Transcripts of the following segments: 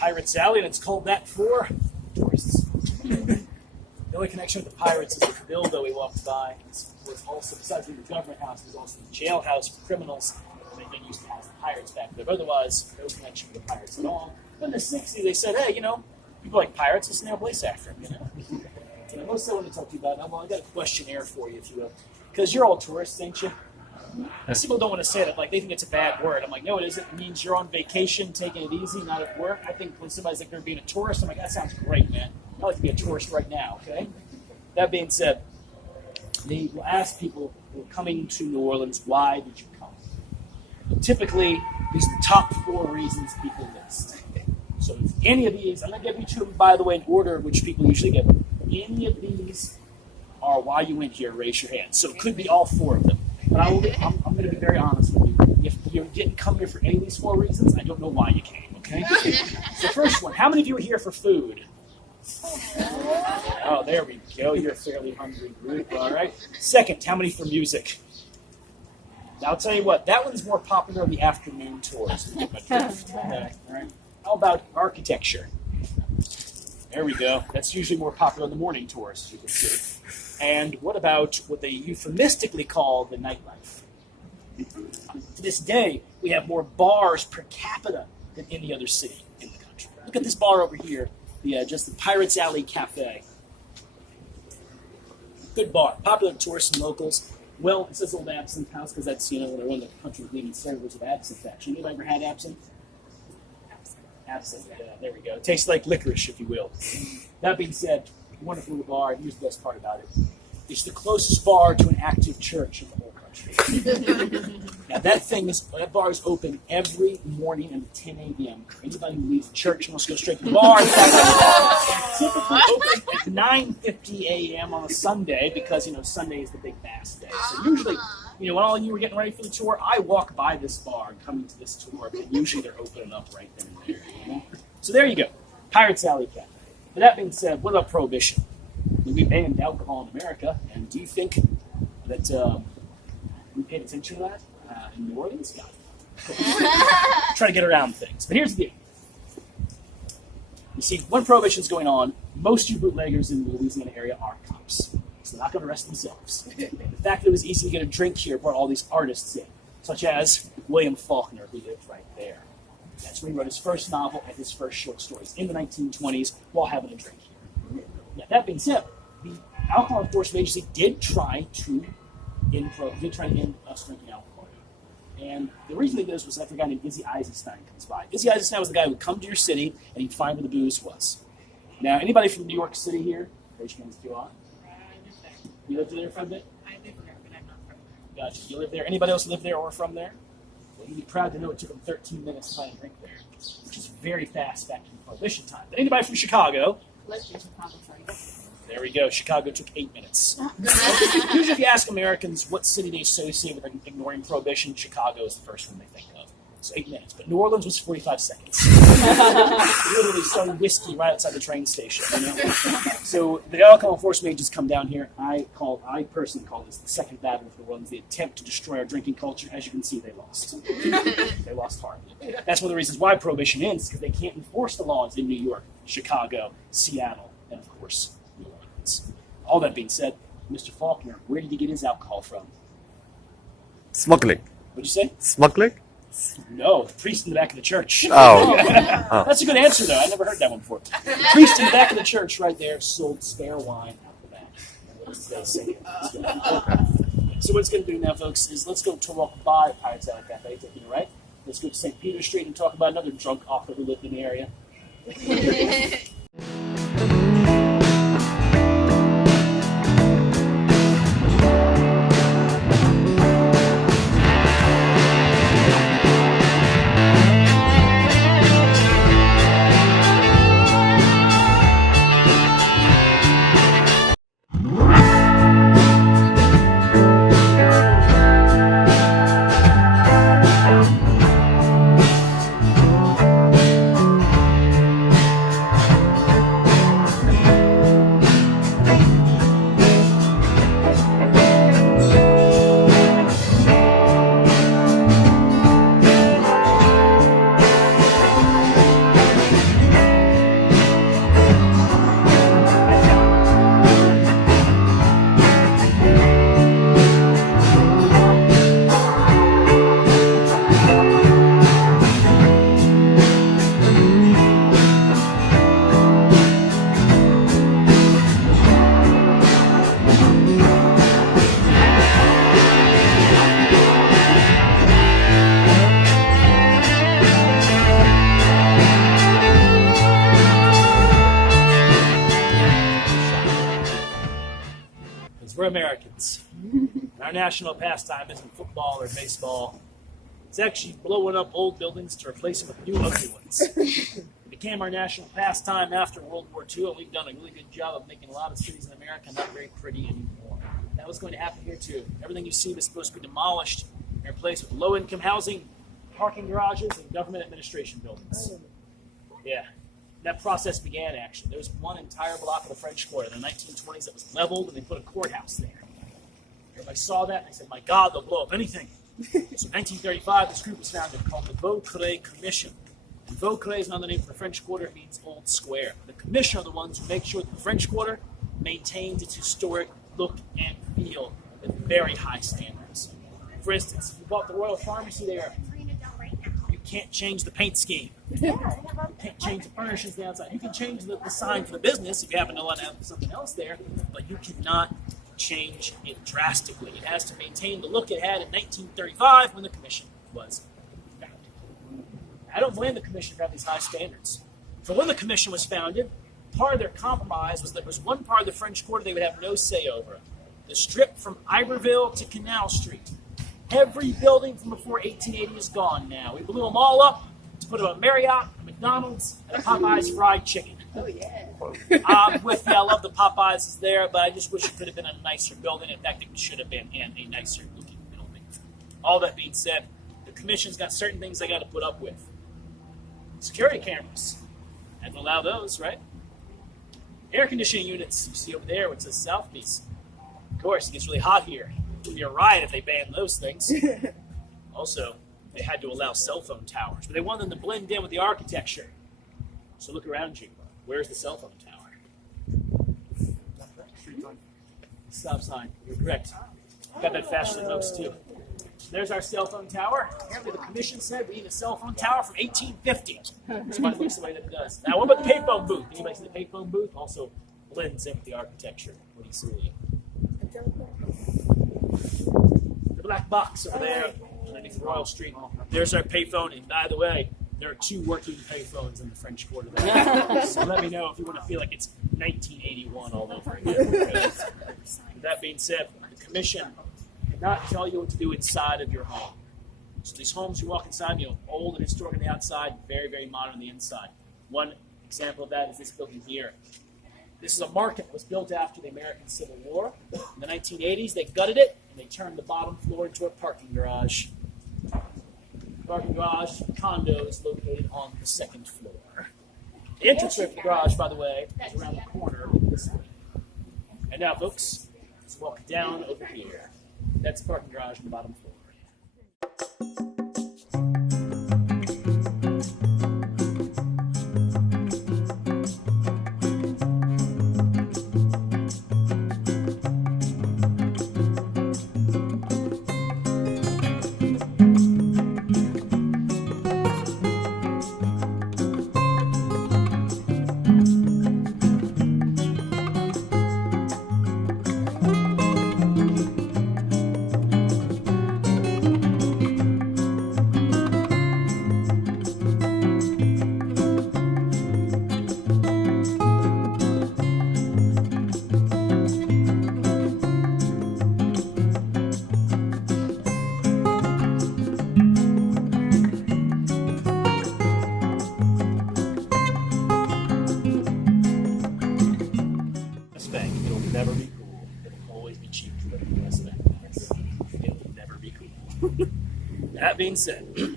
Pirates Alley, and it's called that for tourists. The only connection with the pirates is the dildo we walked by. This was also, besides being the government house, there's also the jailhouse for criminals. They then used to house the pirates back there. But otherwise, no connection with the pirates at all. But in the 60s, they said, hey, people like pirates, let's name a place after them, Most I want to talk to you about, I got a questionnaire for you, if you will. Because you're all tourists, ain't you? Most people don't want to say that, like, they think it's a bad word. I'm like, no, it isn't. It means you're on vacation, taking it easy, not at work. I think when somebody's like, they're being a tourist, I'm like, that sounds great, man. I'd like to be a tourist right now, okay? That being said, they will ask people who are coming to New Orleans, why did you come? And typically, these are the top 4 reasons people list. So if any of these, I'm going to give you 2, by the way, in order which people usually give. Any of these are why you went here, raise your hand. So it could be all 4 of them. But I'm going to be very honest with you. If you didn't come here for any of these 4 reasons, I don't know why you came, okay? So first one, how many of you are here for food? Oh, there we go. You're a fairly hungry group, all right. Second, how many for music? Now, I'll tell you what, that one's more popular on the afternoon tours. Okay, all right. How about architecture? There we go. That's usually more popular on the morning tours, as you can see. And what about what they euphemistically call the nightlife? To this day, we have more bars per capita than any other city in the country. Look at this bar over here, the Pirates Alley Cafe. Good bar, popular with tourists and locals. Well, it says Old Absinthe House because that's, they're one of the country's leading servers of absinthe, actually. Anybody ever had absinthe? Absinthe, yeah, there we go. It tastes like licorice, if you will. That being said, wonderful little bar. Here's the best part about it. It's the closest bar to an active church in the whole country. Now, that bar is open every morning at 10 a.m. Anybody who leaves church wants to go straight to the bar. It's typically open at 9:50 a.m. on a Sunday because, Sunday is the big fast day. So usually, when all you were getting ready for the tour, I walk by this bar coming to this tour, and usually they're opening up right then and there. So there you go. Pirates Alley Cafe. But that being said, what about Prohibition? We banned alcohol in America, and do you think that we paid attention to that in New Orleans? No. Try to get around things. But here's the deal. You see, when Prohibition's going on, most of you bootleggers in the Louisiana area are cops. So they're not going to arrest themselves. The fact that it was easy to get a drink here brought all these artists in, such as William Faulkner, who lived right there. That's when he wrote his first novel and his first short stories in the 1920s while having a drink here. Now, that being said, the Alcohol Enforcement Agency did try to end us drinking alcohol. And the reason they did this was after a guy named Izzy Eisenstein comes by. Izzy Eisenstein was the guy who would come to your city and he'd find where the booze was. Now, anybody from New York City here? Raise your hands if you are. You lived there for a bit? I live there, but I'm not from there. Gotcha. You live there? Anybody else live there or from there? Well, you'd be proud to know it took them 13 minutes to find a drink there, which is very fast back in Prohibition time. But anybody from Chicago? Let's use Chicago for There we go. Chicago took 8 minutes. Usually if you ask Americans what city they associate with ignoring Prohibition, Chicago is the first one they think of. So 8 minutes. But New Orleans was 45 seconds. Literally selling whiskey right outside the train station. So the alcohol enforcement agents come down here. I personally call this the second battle of New Orleans, the attempt to destroy our drinking culture. As you can see, they lost. They lost hard. That's one of the reasons why Prohibition ends, because they can't enforce the laws in New York, Chicago, Seattle, and of course, New Orleans. All that being said, Mr. Faulkner, where did he get his alcohol from? Smuggling. What'd you say? Smuggling? No, the priest in the back of the church. Oh. That's a good answer, though. I never heard that one before. The priest in the back of the church right there sold spare wine out the back. So what it's going to do now, folks, is let's go to walk by Pirates Alley Cafe, taking it right. Let's go to St. Peter Street and talk about another drunk author who lived in the area. because we're Americans. And our national pastime isn't football or baseball. It's actually blowing up old buildings to replace them with new ugly ones. It became our national pastime after World War II, and we've done a really good job of making a lot of cities in America not very pretty anymore. That was going to happen here too. Everything you see was supposed to be demolished and replaced with low-income housing, parking garages, and government administration buildings. Yeah. That process began, actually. There was one entire block of the French Quarter in the 1920s that was leveled, and they put a courthouse there. Everybody saw that, and they said, my God, they'll blow up anything. So in 1935, this group was founded called the Vauclé Commission. And Vauclé is another name for the French Quarter. It means Old Square. The Commission are the ones who make sure that the French Quarter maintains its historic look and feel with very high standards. For instance, if you bought the Royal Pharmacy there, you can't change the paint scheme. You can't change the furnishings on the outside. You can change the sign for the business if you happen to want to have something else there, but you cannot change it drastically. It has to maintain the look it had in 1935 when the Commission was founded. I don't blame the Commission for having these high standards. For when the Commission was founded, part of their compromise was that there was one part of the French Quarter they would have no say over. The strip from Iberville to Canal Street. Every building from before 1880 is gone now. We blew them all up to put a Marriott, a McDonald's, and a Popeyes fried chicken. Oh, yeah. I'm with you. I love the Popeyes is there, but I just wish it could have been a nicer building. In fact, it should have been a nicer looking building. All that being said, the Commission's got certain things they got to put up with. Security cameras. Had to allow those, right? Air conditioning units. You see over there, which says South Piece. Of course, it gets really hot here. It would be a riot if they banned those things. Also, they had to allow cell phone towers, but they wanted them to blend in with the architecture. So look around you. Where's the cell phone tower? Stop sign. You're correct. Got that faster than most, too. There's our cell phone tower. Apparently, the Commission said we need a cell phone tower from 1850. That's why it looks the way that it does. Now, what about the payphone booth? Anybody see the payphone booth? Also blends in with the architecture. What do you see? The black box over there underneath Royal Street. There's our payphone. And by the way, there are 2 working payphones in the French Quarter. So let me know if you want to feel like it's 1981 all over again. With that being said, the Commission cannot tell you what to do inside of your home. So these homes you walk inside, old and historic on the outside, very, very modern on the inside. One example of that is this building here. This is a market that was built after the American Civil War. In the 1980s, they gutted it, and they turned the bottom floor into a parking garage. Parking garage condos located on the 2nd floor. The entrance for the garage, by the way, is around the corner this way. And now, folks, let's walk down over here. That's the parking garage on the bottom floor. Never be cool. It'll always be cheap to live in the West Bank. It will never be cool. That being said, what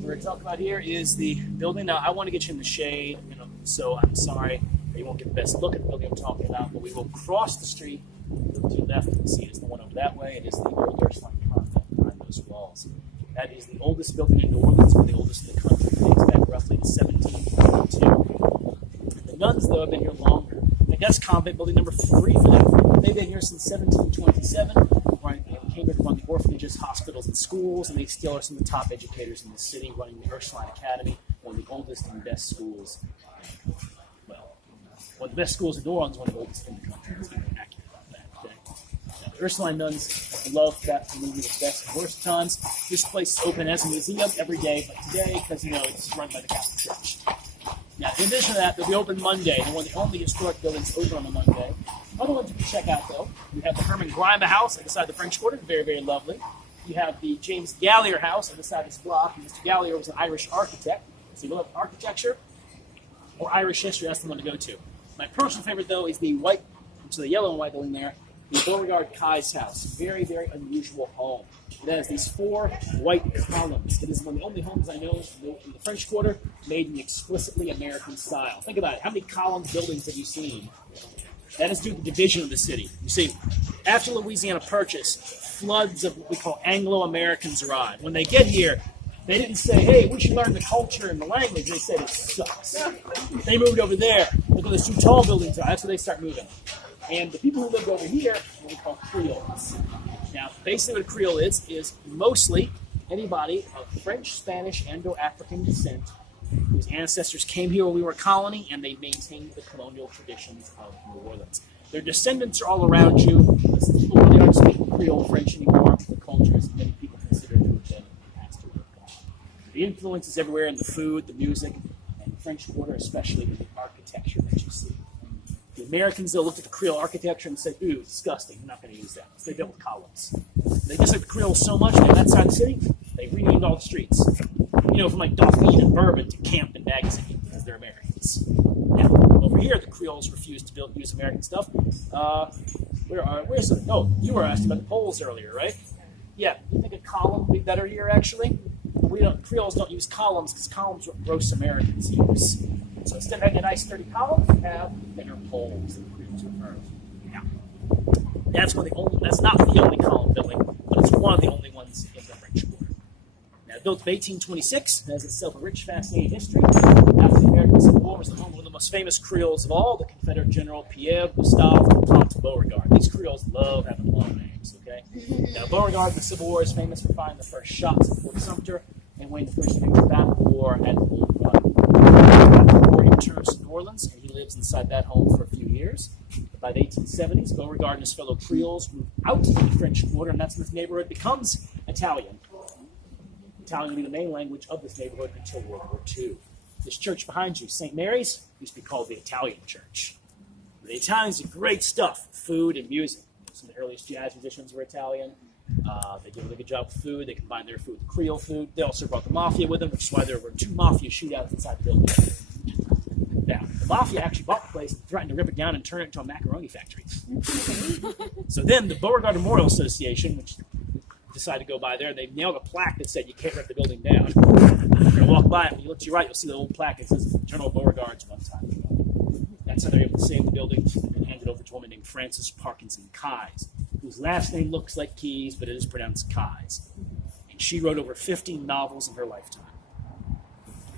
we're going to talk about here is the building. Now, I want to get you in the shade, so I'm sorry that you won't get the best look at the building I'm talking about, but we will cross the street. Look to your left, you can see it's the one over that way. It is the old Ursuline convent behind those walls. That is the oldest building in New Orleans, one of the oldest in the country. It dates back roughly to 1742. The nuns, though, have been here longer. That's convent building number 3 for them. They've been here since 1727, where came to run the orphanages, hospitals, and schools, and they still are some of the top educators in the city, running the Ursuline Academy, one of the oldest and best schools. Well, one of the best schools in New Orleans, one of the oldest in the country. Let's be accurate about that. Okay? Now, the Ursuline nuns love that to movie the best and worst times. This place is open as a museum every day, but today, because it's run by the Catholic Church. Now, in addition to that, they'll be open Monday. They're one of the only historic buildings open on a Monday. Other ones you can check out, though, You have the Herman Grima House on the side of the French Quarter, very, very lovely. You have the James Gallier House on the side of this block. And Mr. Gallier was an Irish architect. So you love architecture or Irish history, that's the one to go to. My personal favorite, though, is the white, so the yellow and white building there, the Beauregard Kai's house. Very, very unusual home. It has these 4 white columns. It is one of the only homes I know in the French Quarter made in explicitly American style. Think about it. How many column buildings have you seen? That is due to the division of the city. You see, after Louisiana Purchase, floods of what we call Anglo-Americans arrived. When they get here, they didn't say, hey, we should learn the culture and the language. They said, it sucks. They moved over there. Look at those 2 tall buildings. That's where they start moving. And the people who lived over here are what we call Creoles. Now, basically what a Creole is mostly anybody of French, Spanish, and or African descent whose ancestors came here when we were a colony and they maintained the colonial traditions of New Orleans. Their descendants are all around you. People really aren't speaking Creole French anymore. The cultures many people consider to have been passed away. The influence is everywhere in the food, the music, and the French Quarter, especially in the architecture that you see. The Americans, though, looked at the Creole architecture and said, ooh, disgusting, we're not going to use that. So they built with columns. They disliked the Creole so much that on that side of the city, they renamed all the streets. You know, from like Dauphine and Bourbon to Camp and Magazine, because they're Americans. Now, over here, the Creoles refused to use American stuff. Where's it? Oh, you were asking about the poles earlier, right? Yeah, you think a column would be better here, actually? Creoles don't use columns, because columns are what gross Americans use. So instead of having a nice sturdy column, you have thinner poles that the Creoles prefer. Now, that's not the only column building, but it's one of the only ones in the French Quarter. Now, built in 1826, it has itself a rich, fascinating history. After the American Civil War, it was the home of one of the most famous Creoles of all, the Confederate General Pierre Gustave Comte Beauregard. These Creoles love having long names, okay? Now, Beauregard in the Civil War is famous for firing the first shots at Fort Sumter and winning the first major battle war at Bull Run. He returns to New Orleans, and he lives inside that home for a few years. But by the 1870s, Beauregard and his fellow Creoles move out to the French Quarter, and that's when this neighborhood becomes Italian. Italian will be the main language of this neighborhood until World War II. This church behind you, St. Mary's, used to be called the Italian Church. The Italians did great stuff, food and music. Some of the earliest jazz musicians were Italian. They did a really good job with food. They combined their food with Creole food. They also brought the mafia with them, which is why there were 2 mafia shootouts inside the building. Now, the mafia actually bought the place and threatened to rip it down and turn it into a macaroni factory. So then the Beauregard Memorial Association, which decided to go by there, and they nailed a plaque that said you can't rip the building down. You're going to walk by it, and you look to your right, you'll see the old plaque that says General Beauregard's one time ago. That's how they were able to save the building and hand it over to a woman named Frances Parkinson Keyes, whose last name looks like Keys, but it is pronounced Keyes. And she wrote over 50 novels in her lifetime.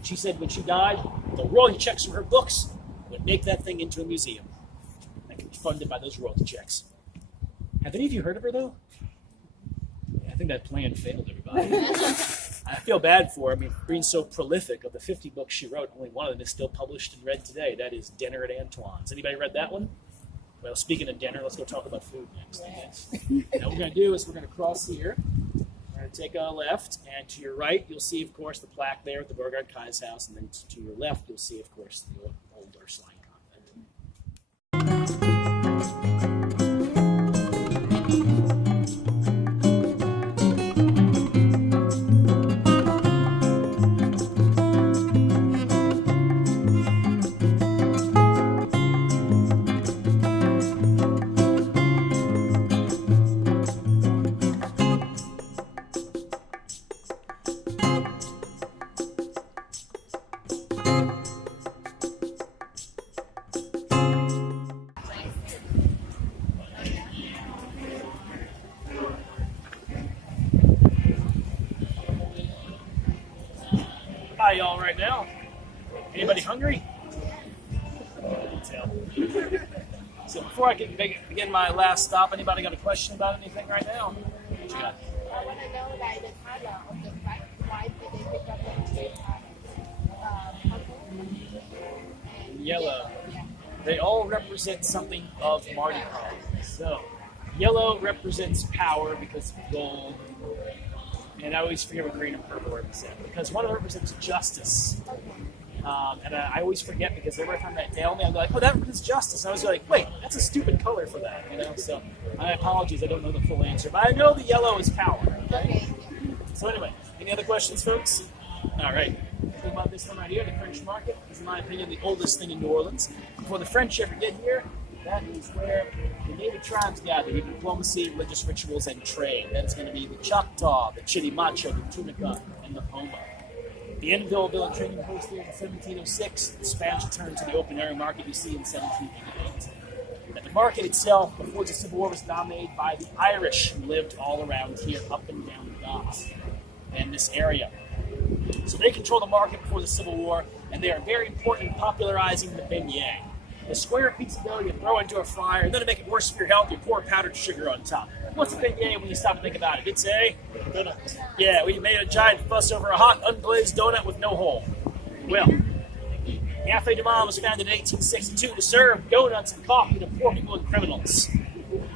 She said when she died, the royalty checks from her books would make that thing into a museum that could be funded by those royalty checks. Have any of you heard of her, though? Yeah, I think that plan failed everybody. I feel bad for her. I mean, being so prolific, of the 50 books she wrote, only one of them is still published and read today. That is Dinner at Antoine's. Anybody read that one? Well, speaking of dinner, let's go talk about food next. Now, what we're going to do is we're going to cross here. We're going to take a left, and to your right, you'll see, of course, the plaque there at the Beauregard Kai's house, and then to your left, you'll see, of course, the old Ursuline convent. Hi, y'all, right now. Anybody hungry? So before I can begin my last stop, anybody got a question about anything right now? What you got? I want to know, like, the color of the flag. Why did they pick up the purple and Yellow. Yeah. They all represent something of Mardi Gras. So, yellow represents power because of gold. And I always forget what green and purple represent, because one of them represents justice. And I always forget because every time that nail me, I'm like, oh, that is justice. And I was like, wait, that's a stupid color for that, you know? So my apologies, I don't know the full answer, but I know the yellow is power. Okay? So anyway, any other questions, folks? All right. Think about this one right here, the French Market is, in my opinion, the oldest thing in New Orleans. Before the French ever get here, that is where the native tribes gather in diplomacy, religious rituals, and trade. That is going to be the Choctaw, the Chitimacha, the Tunica, and the Poma. The Enville Village Trading Post there in 1706. The Spanish returned to the open air market you see in 1788. And the market itself, before the Civil War, was dominated by the Irish, who lived all around here, up and down the docks in this area. So they control the market before the Civil War, and they are very important in popularizing the beignet. The square piece of dough you throw into a fryer, and then to make it worse for your health, you pour powdered sugar on top. What's a beignet when you stop and think about it? It's a donut. Yeah, we made a giant fuss over a hot, unglazed donut with no hole. Well, Café du Monde was founded in 1862 to serve donuts and coffee to poor people and criminals.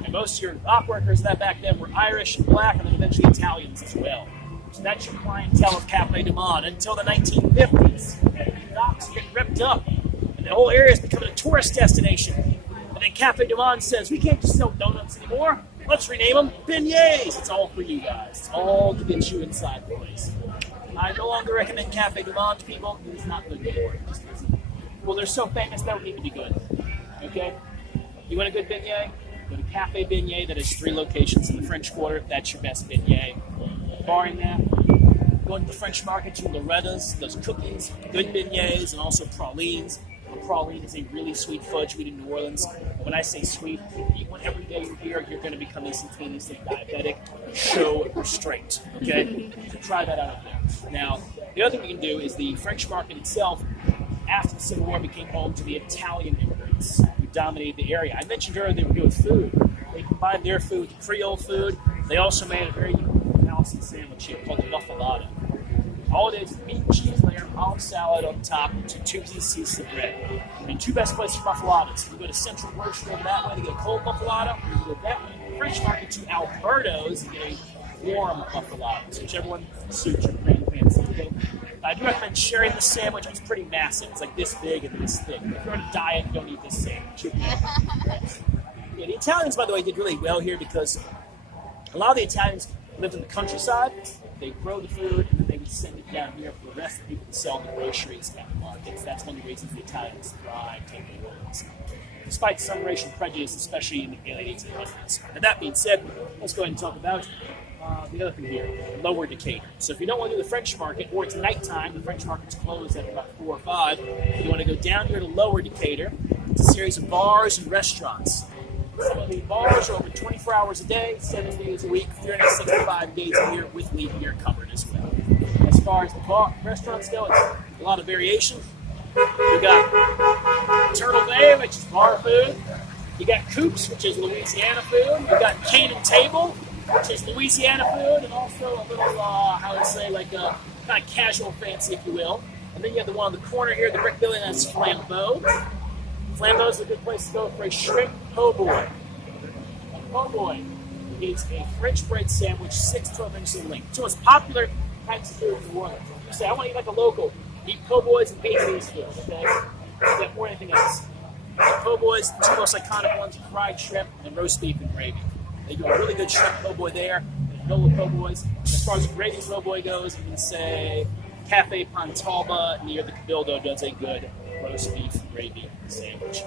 And most of your dock workers that back then were Irish and black, and then eventually Italians as well. So that's your clientele of Café du Monde until the 1950s. The docks get ripped up, and the whole area is becoming a tourist destination. And then Café du Monde says, we can't just sell donuts anymore. Let's rename them beignets. It's all for you guys. It's all to get you inside the place. I no longer recommend Café du Monde to people. It's not good anymore. It just isn't. Well, they're so famous, they don't need to be good. Okay? You want a good beignet? Go to Café Beignet. That has 3 locations in the French Quarter. That's your best beignet. Barring that, going to the French Market to Loretta's, those cookies, good beignets, and also pralines. A praline is a really sweet fudge we eat in New Orleans. When I say sweet, if you eat one every day you're here, you're going to become instantaneously diabetic, show restraint. Okay? So try that out there. Now, the other thing we can do is the French Market itself, after the Civil War, became home to the Italian immigrants who dominated the area. I mentioned earlier they were good with food. They combined their food with Creole food. They also made a very Italian sandwich here called the muffalata. All it is meat, cheese layer, olive salad on top, and 2 pieces of bread. I mean, 2 best places for muffaladas. You go to Central Grocery over that way to get a cold muffalata, or you go that way, French Market to Alberto's to get a warm muffalata. So whichever one suits your brain fancy. Okay? I do recommend sharing the sandwich. It's pretty massive. It's like this big and this thick. If you're on a diet, you don't eat this sandwich. Yeah, the Italians, by the way, did really well here because a lot of the Italians lived in the countryside. They grow the food, and then they would send it down here for the rest of the people to sell in the groceries at the markets. That's one of the reasons the Italians thrived in New Orleans, despite some racial prejudice, especially in the late 1800s. And that being said, let's go ahead and talk about the other thing here, Lower Decatur. So if you don't want to do the French Market, or it's nighttime, the French Market's closed at about 4 or 5, you want to go down here to Lower Decatur. It's a series of bars and restaurants. Some of the bars are open 24 hours a day, 7 days a week, 365 days a year with leave year covered as well. As far as the restaurants go, it's a lot of variation. You got Turtle Bay, which is bar food. You got Coops, which is Louisiana food. You got Cane and Table, which is Louisiana food, and also a little, how would I say, like kind of casual fancy, if you will. And then you have the one on the corner here, the Brick Building, that's Flambeau. Flambeau is a good place to go for a shrimp po' boy. A po' boy is a French bread sandwich, 6 to 12 inches in length. It's the most popular kinds of food in New Orleans. You say, I want to eat like a local. Eat po' boys and Vietnamese food, okay? You got more than anything else. Po' boys, the 2 most iconic ones, fried shrimp and roast beef and gravy. They do a really good shrimp po' boy there. Nola po' boys. As far as a gravy po' boy goes, you can say Cafe Pontalba near the Cabildo does a good roast beef gravy sandwich.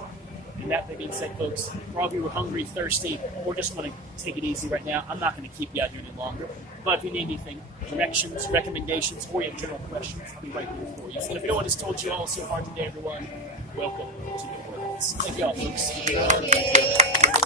And that being said, folks, for all of you who are hungry, thirsty, or just want to take it easy right now, I'm not going to keep you out here any longer. But if you need anything, directions, recommendations, or you have general questions, I'll be right here for you. And if anyone has told you all so far today, everyone, welcome to New Orleans. Thank you all, folks.